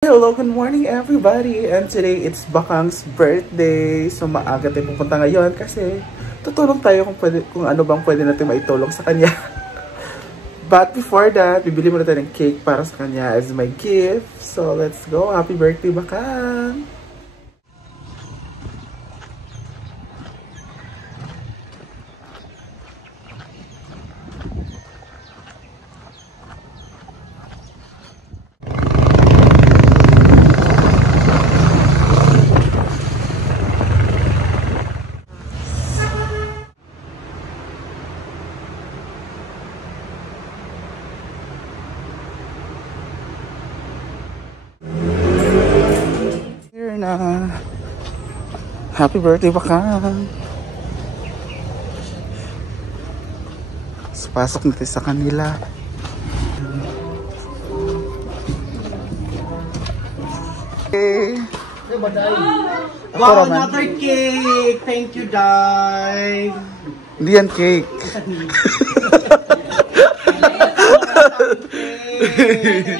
Hello, good morning everybody! And today it's Bakang's birthday. So maaga tayo pupunta ngayon kasi tutulong tayo kung ano bang pwede natin maitulong sa kanya. But before that, bibili muna tayo ng cake para sa kanya as my gift. So let's go! Happy birthday, Bakang! Happy birthday, Bakang! So, pasok natin sa kanila. Okay. Wow, another cake! Thank you, Dai! Hindi yan cake. Thank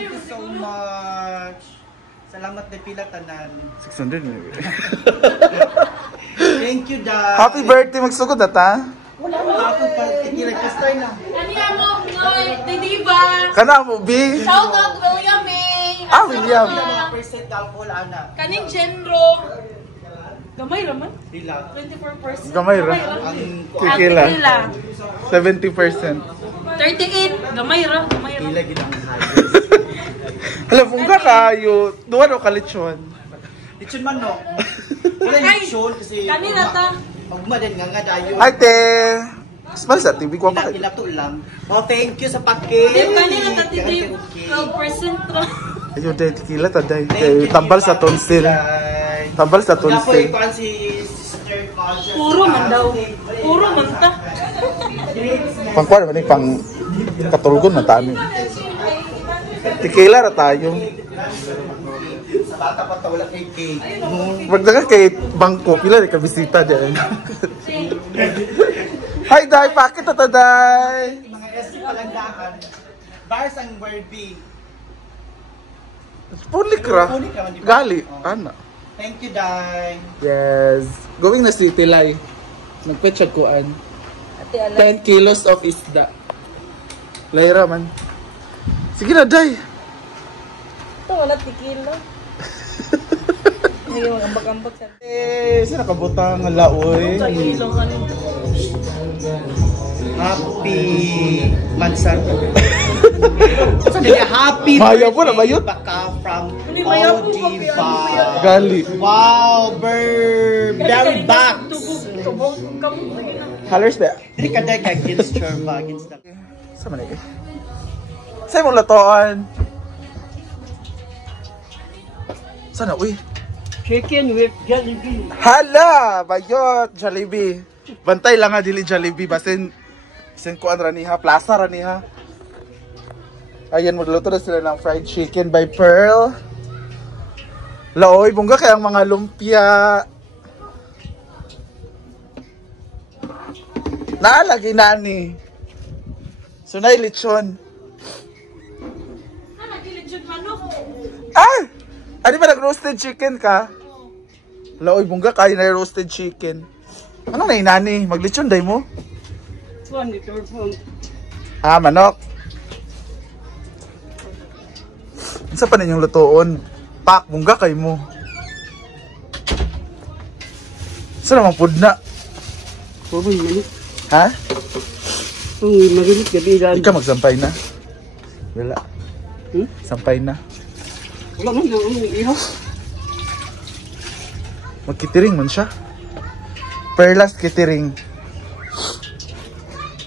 you so much! Salamat na pila tanan. 600. Thank you, Dai! Happy birthday! Magsugod na ta? Wala mo ako pa. Kinag-kastay na. Kaniya mo, Noy, Didiba. Kana mo, B? Shout out, William eh. Ah, William. Mga percent daw po, Ana. Kaning Genro. Gamay raman? Dila. 24%. Gamay ra. Ang Kikila. Kila. 70%. 38. Gamay ra. Gamay ra. pila ginang Alam mo ka kayo. Duwan o kalitsyon. Lechon manok. Wala yung lechon kasi... Kanina ta. Magma din nga dayo. Ay, te. Smile sa TV ko pa. Ilato lang. Oh, thank you sa package. Kanina ta, Didi. 12% ra. Ayun, te. Tequila, taday. Tambal sa tonsil. Tambal sa tonsil. Puro man daw. Puro man ta. Pangkuan naman pang katulgon na tayo. Tequila ra tayo. Sa bata pa wala kay cake. Magdagan kay bangko. Pila rin kabisita dyan. Hi, Day! Pakit na ta, Day! Mga SC palandaan. Bars ang Barbie. Pulik ra. Pulik ra, di ba? Gali. Ana. Thank you, Day. Yes. Going na City Life. Nagpetsakuan. 10 kilos of isda. Layra man. Sige na, Day. Ito, wala tikilo. Ngayon, ambag-ambag sa... Sino kabutang nga laoy? Ilong ano. Happy Mansar. Sabi niya, happy Maya po na ba yun? Baka from Maya po, Odiva. Gali. Wow, very back. Tubong kamo. Colors ba? Hindi ka dahil kay Ginster ba? Ginster. Sama na eh. Sa'yo mong latoan. Sana, uy. Chicken with Jollibee. Hala! Bayot! Jollibee. Bantay lang nga dili Jollibee. Basin kuan raniha. Plaza raniha. Ayan, magluto na sila ng fried chicken by Pearl. Laoy, bungga kayang mga lumpia. Naalagi nani. Sunay lechon. Nagilid manok. Ah! Ano ba nag-roasted chicken ka? Laoy, bungga kayo na roasted chicken. Anong nainani? Maglechon day mo? Ah, manok. Isa pa ninyong lutoon. Pak, bungga kayo mo. Isa naman food na. Ha? Hindi ka magsampay na. Wala. Sampay na. Magkitiring man siya. Perlas kitiring.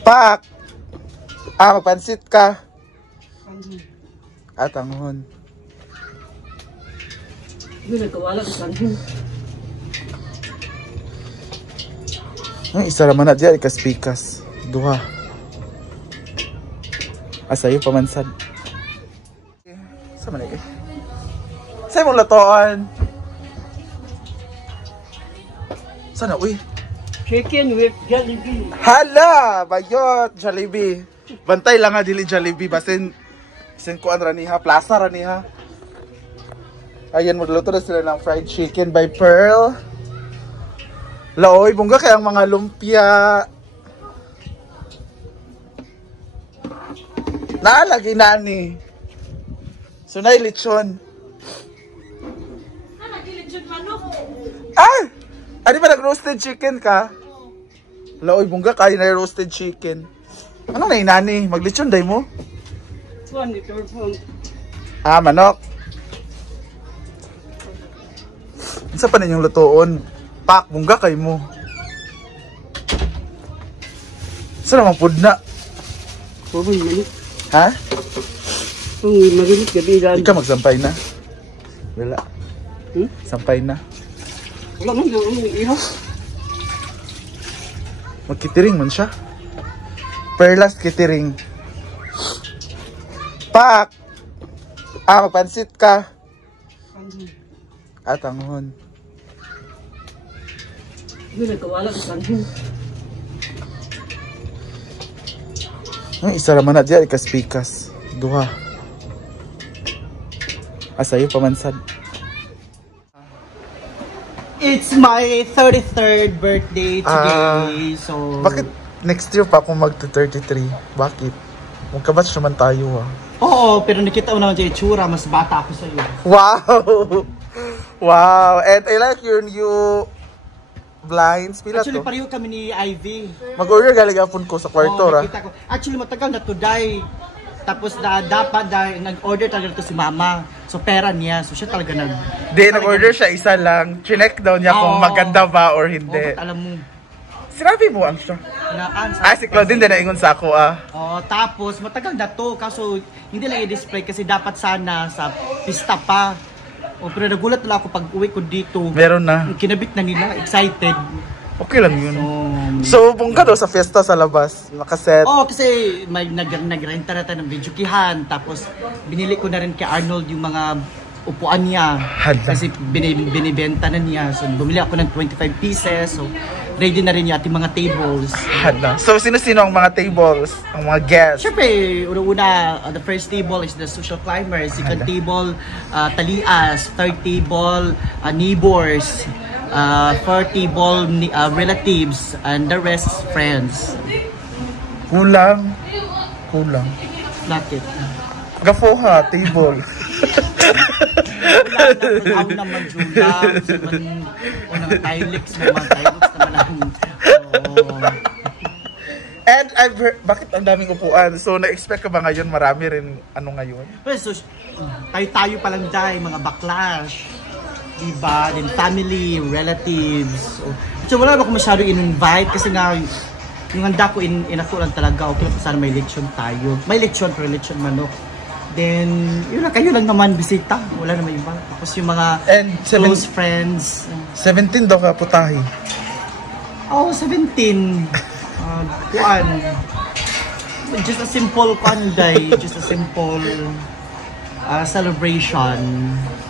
Pak! Ah, magpansit ka. At anghon. Ay, isa naman na dyan, ikas-pikas. Duha. Asayo pamansad. Sama na eh. Sa'yo mong latoan. Sana, uy. Chicken with Jollibee. Hala! Bayot! Jollibee. Bantay lang nga dili Jollibee. Basin kuan raniha. Plaza raniha. Ayan, magluto na sila ng fried chicken by Pearl. Laoy, bongga kayang mga lumpia. Naalagi nani. Sunay lechon. Lechon manok. Ah! Ano ba nag-roasted chicken ka? Laoy, bongga kayo na roasted chicken. Anong na inani? Maglechon day mo? Ah, manok. Isa pa ninyong lutoon. Pak, bongga kayo mo. Isa naman food na. Ha? Hindi ka magsampay na. Wala. Sampay na. Wala man yung ihaw. Magkitiring man siya. Perlas kitiring. Pak! Ah, magpansit ka. At anghon. Hindi nagkawala sa kanhin. Ay, isa naman na dyan, ikas-pikas. Duha. Asayo pamansad. It's my 33rd birthday today, so... Bakit next year pa akong magta-33? Bakit? Magkabatch naman tayo Oo, pero nakita mo naman dyan itsura, mas bata ako sa'yo. Wow! Wow! And I like your new blinds. Pila Actually, to? pareho kami ni Ivy. Mag-order galing apon ko sa kwarto, ra? Nakita ko. Actually, matagal na today. Tapos dapat nag-order talaga to si Mama. So, pera niya. So, siya talaga Di, nag-order siya isa lang. Chinek daw niya kung maganda ba or hindi. Alam mo. Sinabi mo ang siya. Si Claudine din naingon sa ako Tapos, matagal na to. Kaso, hindi lang i-display kasi dapat sana sa pista pa. Pero nagulat lang ako pag uwi ko dito. Meron na. Kinabit na nila. Excited. Okay lang yun. So, bongga daw sa fiesta sa labas. Nakaset. Kasi may nagrenta na tayo ng videokihan. Tapos, binili ko na rin kay Arnold yung mga upuan niya. Kasi binibenta na niya. So, bumili ako ng 25 pieces. So, ready na rin niya ating mga tables. So, sino-sino ang mga tables? Ang mga guests? Siyempre, una-una, the first table is the social climbers. Second table, talias. Third table, neighbors. Fourth table, relatives. And the rest, friends. Kulang. Bakit? Gafoha, table. Wala naman Julang. Unang Tilix naman. And I've heard, bakit ang daming upuan? So, na-expect ka ba ngayon marami rin ngayon? So, tayo pa lang dahil mga backlash. Diba? Then family, relatives. So, wala ako masyado in-invite kasi nga yung handa ko inako lang talaga. Okay lang sana may lechon tayo. May lechon pero lechon manok. Then, yun lang, kayo lang naman bisita. Wala naman iba. Tapos yung mga close friends. 17 daw ka putahe. 17. Kuan. Just a simple day. Just a simple celebration.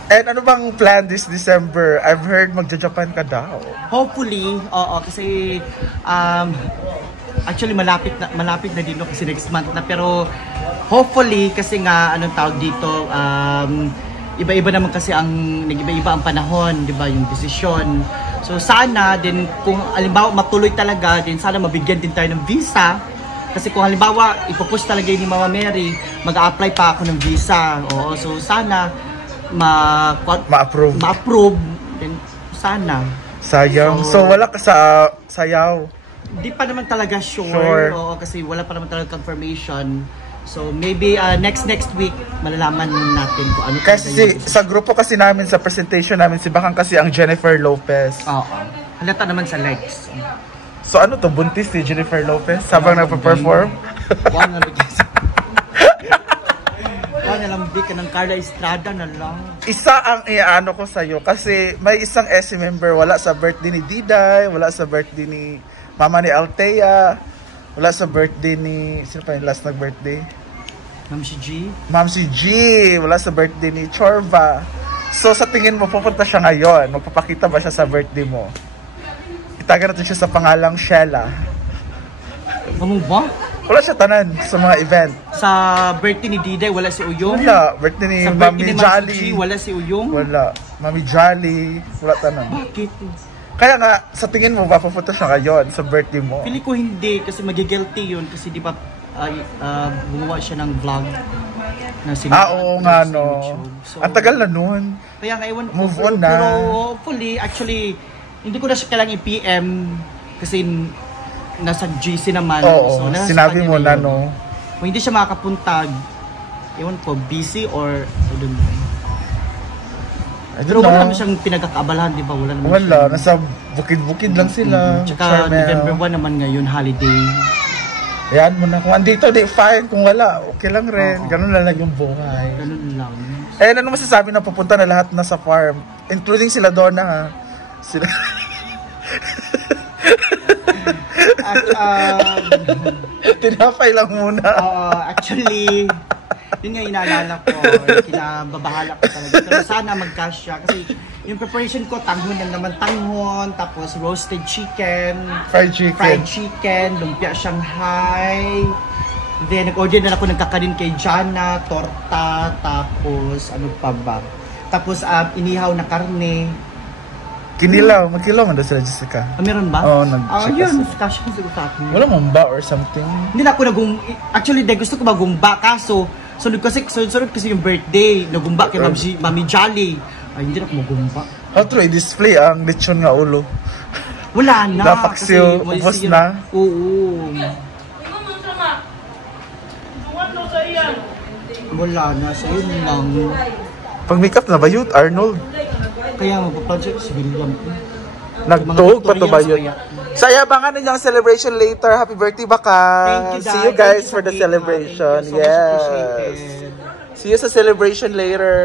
And ano bang plan this December? I've heard magja-Japan ka daw. Hopefully, kasi actually malapit na din kasi next month na, pero hopefully kasi nga anong tawag dito, iba-iba naman kasi nag-iba-iba ang panahon, 'di ba, yung desisyon. So sana din kung halimbawa matuloy talaga, din sana mabigyan din tayo ng visa. Kasi kung halimbawa ipopush talaga ni Mama Mary, mag-a-apply pa ako ng visa. So sana ma-approve din sana. Sayang. So wala ka sa sayaw. Hindi pa naman talaga sure. Kasi wala pa naman talaga confirmation. So maybe next week malalaman natin kung ano. Kasi sa grupo kasi namin, sa presentation namin, si Bakang kasi ang Jennifer Lopez. Halata naman sa legs. So ano to, buntis si Jennifer Lopez habang nagpa-perform? Nalambik ka ng Carla Estrada na lang. Isa ang iaano ko sa'yo kasi may isang SC member wala sa birthday ni Diday, wala sa birthday ni Mama ni Althea, wala sa birthday ni... Sino pa yung last nag-birthday? Ma'am si G. Wala sa birthday ni Chorva. So sa tingin mo, pupunta siya ngayon? Magpapakita ba siya sa birthday mo? Itaga natin siya sa pangalang Shella. Ano ba? Wala siya tanan sa mga event. Sa birthday ni Diday, wala si Uyong. Wala. Birthday ni Sa birthday Mami ni Jolly. G, wala si Uyong. Wala. Mami Jolly. Wala tanan. Bakit? Kaya nga, sa tingin mo, papapunta siya ngayon sa birthday mo. Pili ko hindi kasi magigilty yun kasi di ba gumawa siya ng vlog na Oo nga no. So, Ang tagal na nun. kaya nga ewan ko, Move on na. Pero hopefully, actually, hindi ko na siya kailangang i-PM kasi nasa GC naman. Oo, nasa sinabi kanya mo na yun. no. Kung hindi siya makakapunta, ewan ko, busy or I don't know. I Pero don't wala know. naman siyang pinagkakaabalahan, di ba? Wala naman Wala. siyang- Nasa bukid-bukid lang sila. Tsaka Charmel. November 1 naman ngayon, holiday. Ayan mo na. Kung andito, di fine. Kung wala, okay lang rin. Oo. Ganun na lang yung buhay. Ganun lang. Eh, ano masasabi na pupunta na lahat na sa farm? Including sila Donna, ha? Sila... At, Tinapay lang muna. actually, yun nga inaalala ko, kinababahala ko talaga. Pero sana mag-cash siya. Kasi yung preparation ko, tanghon lang naman tanghon, tapos roasted chicken, Fried chicken. fried chicken, lumpia Shanghai. Then, nag-order na ako ng kakanin kay Jana, torta, tapos ano pa ba? Tapos, inihaw na karne. Kinilaw. Magkilaw man daw sila, Jessica. Meron ba? Oo, nag-check yun, kasi. cash ko siguro sa akin. Wala mamba or something. Hindi na ako actually, gusto ko magumba, kaso, sunod kasi yung birthday, nagumba kay Mami Jolly. Ay, hindi na ako magumba. How to i-display ang lechon nga ulo? Wala na. Napaksiw, kasi ubos sige na. Oo. Ikaw mo sama. Tungan mo sa iyan. Wala na. So, yun lang. Pag makeup na ba yun, Arnold? Kaya magpapansin si William. Nagtuog pa to ba tutorials yun? kaya. So, abangan ninyo ang celebration later. Happy birthday, Baka. Thank you, See you Dad. guys Thank you for the sa gift, ha. celebration. Thank you so much Yes. appreciated. See you sa celebration later.